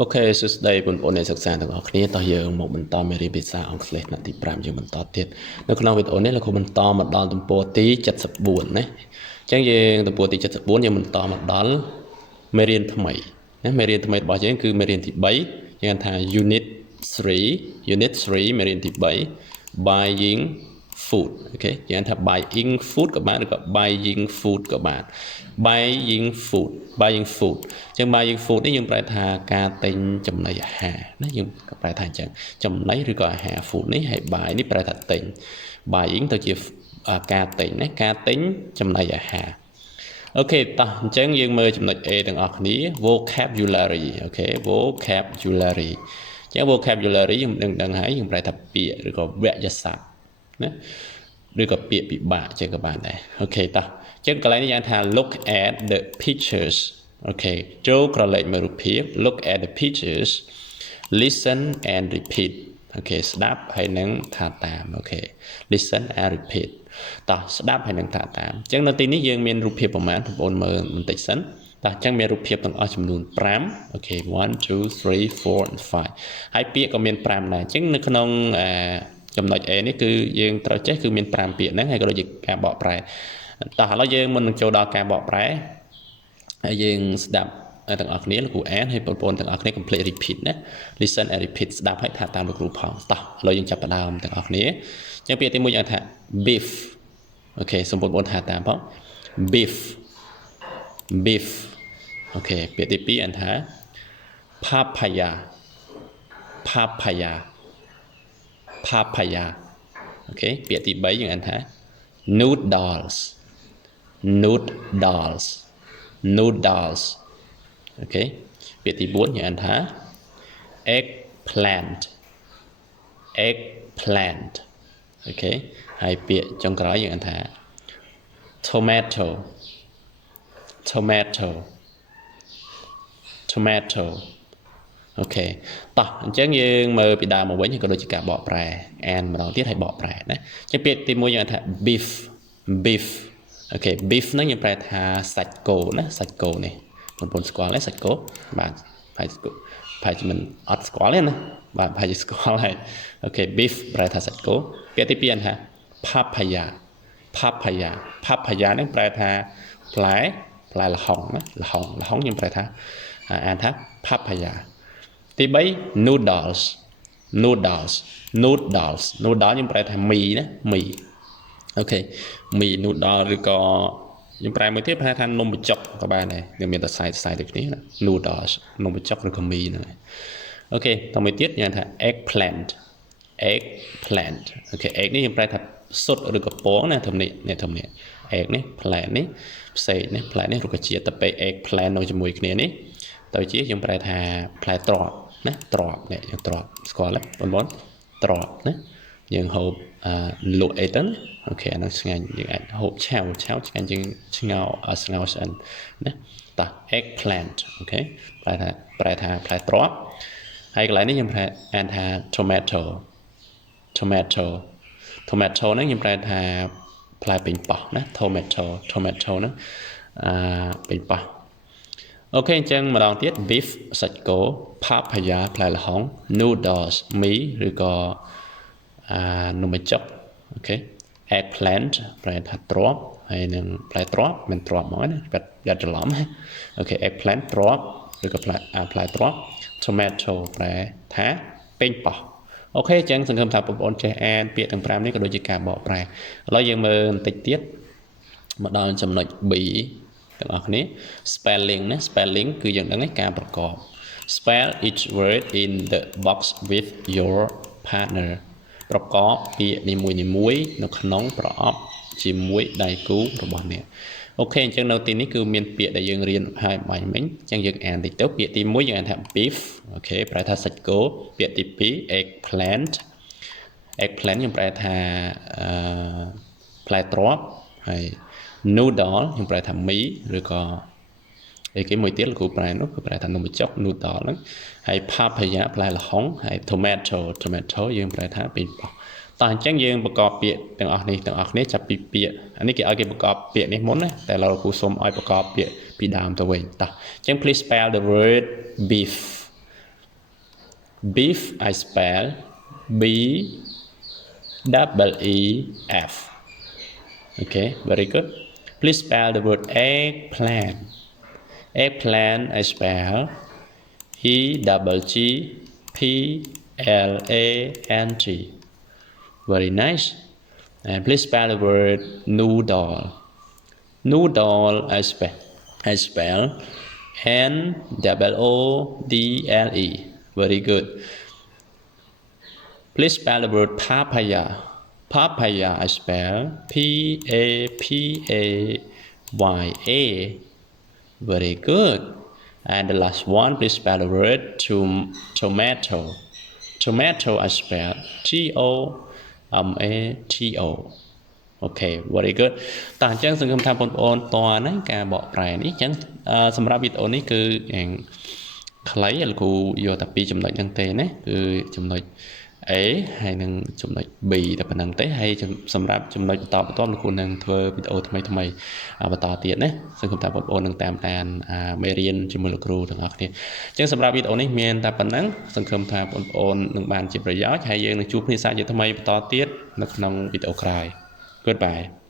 អូខេសួស្តីបងប្អូនអ្នកសិក្សាទាំងអស់គ្នាតោះយើងមកបន្តមេរៀនភាសាអង់គ្លេសថ្នាក់ទី5យើងបន្តទៀតនៅក្នុងវីដេអូនេះលោកគ្រូបន្តមកដល់ទំព័រទី74ណាអញ្ចឹងយើងទំព័រទី74យើងបន្តមកដល់មេរៀនថ្មីណាមេរៀនថ្មីរបស់យើងគឺមេរៀនទី3យើងថា Unit 3មេរៀនទី3 Buying food អូខេយើងថា buying food ក៏បានឬក៏ buying food ក៏បាន buying food អញ្ចឹង buying food នេះយើងប្រែថាការទិញចំណីអាហារណាយើងប្រែថាអញ្ចឹងចំណីឬក៏អាហារ food នេះហើយ buy នេះប្រែថាទិញ buying ទៅជាការទិញណាការទិញចំណីអាហារអូខេតោះអញ្ចឹងយើងមើលចំណុច A ទាំងអស់គ្នា vocabulary អូខេ vocabulary អញ្ចឹង vocabulary យើងដឹងហើយយើងប្រែថាពាក្យឬក៏វគ្គស័ព្ទណាឬក៏ពាក្យពិបាកចឹងក៏បានដែរអូខេតោះអញ្ចឹងកន្លែងនេះយ៉ាងថា look at the pictures អូខេចូលក្រឡេកមើលរូបភាព look at the pictures listen and repeat អូខេស្ដាប់ហើយនឹងថាតាមអូខេ listen and repeat តោះស្ដាប់ហើយនឹងថាតាមអញ្ចឹងនៅទីនេះយើងមានរូបភាពប្រមាណបងប្អូនមើលបន្តិចសិនតោះអញ្ចឹងមានរូបភាពទាំងអស់ចំនួន5អូខេ1 2 3 4 and 5ហើយពាក្យក៏មាន5ដែរអញ្ចឹងនៅក្នុងចំណុច A នេះគឺយើងត្រូវចេះគឺមាន5ពាក្យហ្នឹងហើយក៏ដូចជាការបកប្រែតោះឥឡូវយើងមុននឹងចូលដល់ការបកប្រែហើយយើងស្ដាប់ទាំងអស់គ្នាលោកគ្រូអានហើយបងប្អូនទាំងអស់គ្នា complete repeat ណា listen and repeat ស្ដាប់ហើយថាតាមលោកគ្រូផងតោះឥឡូវយើងចាប់ផ្ដើមទាំងអស់គ្នាអញ្ចឹងពាក្យទី1យើងថា beef អូខេសូមបងប្អូនថាតាមផង beef អូខេពាក្យទី2អានថា papaya អូខេពាក្យទី3យើងអានថា noodles អូខេពាក្យទី4យើងអានថា eggplant អូខេហើយពាក្យចុងក្រោយយើងអានថា tomato អូខេតោះអញ្ចឹងយើងមើលពីដើមមកវិញក៏ដូចជាការបកប្រែអានម្ដងទៀតហើយបកប្រែណាអញ្ចឹងពាក្យទី1យើងថា beef អូខេ beef ហ្នឹងយើងប្រែថាសាច់គោណាសាច់គោនេះបងប្អូនស្គាល់ទេសាច់គោបាទប្រហែលជាមិនអត់ស្គាល់ទេណាបាទប្រហែលជាស្គាល់ហើយអូខេ beef ប្រែថាសាច់គោពាក្យទី2យើងថា papaya ហ្នឹងប្រែថាផ្លែល្ហុងណាល្ហុងខ្ញុំប្រែថាអានថា papaya ទី3 noodles ខ្ញុំប្រែថាមីណាមីអូខេមី noodle ឬក៏ខ្ញុំប្រែមួយទៀតប្រែថានំបញ្ចុកក៏បានដែរវាមានតែខ្សែដូចគ្នាណា noodles នំបញ្ចុកឬក៏មីហ្នឹងអូខេតមួយទៀតយើងថា eggplant អូខេ egg នេះខ្ញុំប្រែថាសុទ្ធឬក៏ពងណាធំនេះ egg នេះ plant នេះផ្សេងនេះ plant នេះរុក្ខជាតិទៅពេល eggplant នៅជាមួយគ្នានេះទៅជាយើងប្រែថាផ្លែទ្រាប់ណាទ្រាប់នេះយើងទ្រាប់ស្គាល់ទេបងទ្រាប់ណាយើងហូបលក់អីទៅអូខេអានោះឆ្ងាញ់យើងអាចហូបឆៅឆ្ងាញ់ជាងស្ងោស្ងោស្អិនណាតោះ eggplant អូខេប្រែថាផ្លែទ្រាប់ហើយកន្លែងនេះខ្ញុំប្រែអានថា tomato ហ្នឹងខ្ញុំប្រែថាផ្លែប៉េងប៉ោះណា tomato ហ្នឹងប៉េងប៉ោះអូខេអញ្ចឹងម្ដងទៀត beef សាច់គោ papaya ផ្លែល្ហុង noodles មីឬក៏នំបញ្ចុកអូខេ eggplant ប្រែថាទ្រាប់ហើយនឹងផ្លែទ្រាប់មិនទ្រាប់ហ្មងណាបែបច្រឡំអូខេ eggplant ទ្រាប់ឬក៏ផ្លែទ្រាប់ tomato ប្រែថាប៉េងប៉ោះអូខេអញ្ចឹងសង្ឃឹមថាបងប្អូនចេះអានពាក្យទាំង5នេះក៏ដូចជាការបកប្រែឥឡូវយើងមើលបន្តិចទៀតមកដល់ចំណុច B ទាំងអស់គ្នា spelling ណា spelling គឺយើងដឹងហើយការប្រកប spell each word in the box with your partner ប្រកបពាក្យនីមួយៗនៅក្នុងប្រអប់ជាមួយដៃគូរបស់អ្នកអូខេអញ្ចឹងនៅទីនេះគឺមានពាក្យដែលយើងរៀនហើយបាញ់មិញអញ្ចឹងយើងអានតិចទៅពាក្យទី1យើងអានថា beef អូខេប្រែថាសាច់គោពាក្យទី2 eggplant ខ្ញុំប្រែថាផ្លែទ្រាប់ហើយ noodle ខ្ញុំប្រែថាមីឬក៏អីគេមួយទៀតលោកគ្រូប្រែនោះគឺប្រែថានំបញ្ចុក noodle ហ្នឹងហើយ papaya ផ្លែល្ហុងហើយ tomato យើងប្រែថាប៉េងប៉ោះតោះអញ្ចឹងយើងប្រកបពាក្យទាំងអស់គ្នាចាប់ពីពាក្យអានេះគេឲ្យគេប្រកបពាក្យនេះមុនណាតែលោកគ្រូសូមឲ្យប្រកបពាក្យពីដើមទៅវិញតោះអញ្ចឹង please spell the word beef beef I spell B double E F. Okay, very good. Please spell the word eggplant. Eggplant I spell E double G P L A N G. Very nice. And please spell the word noodle. Noodle I spell N double O D L E. Very good. Please spell the word papaya. Papaya I spell P A P A Y A. Very good. And the last one, please spell the word tomato. Tomato I spell TOMATO. Okay, very good តើអញ្ចឹងសង្ឃឹមថាបងប្អូនតើហ្នឹងការបកប្រែនេះអញ្ចឹងសម្រាប់វីដេអូនេះគឺខ្លីលោកគ្រូយកតែ2ចំណុចហ្នឹងទេណាគឺចំណុច A ហើយនឹងចំណុច B តែប៉ុណ្្នឹងទេហើយសម្រាប់ចំណុចបន្តបន្ទាប់លោកគ្រូនឹងធ្វើវីដេអូថ្មីបន្តទៀតណាសង្ឃឹមថាបងប្អូននឹងតាមដានមេរៀនជាមួយលោកគ្រូទាំងអស់គ្នាអញ្ចឹងសម្រាប់វីដេអូនេះមានតែប៉ុណ្្នឹងសង្ឃឹមថាបងប្អូននឹងបានជាប្រយោជន៍ហើយយើងនឹងជួបគ្នាសាជាថ្មីបន្តទៀតនៅក្នុងវីដេអូក្រោយ Goodbye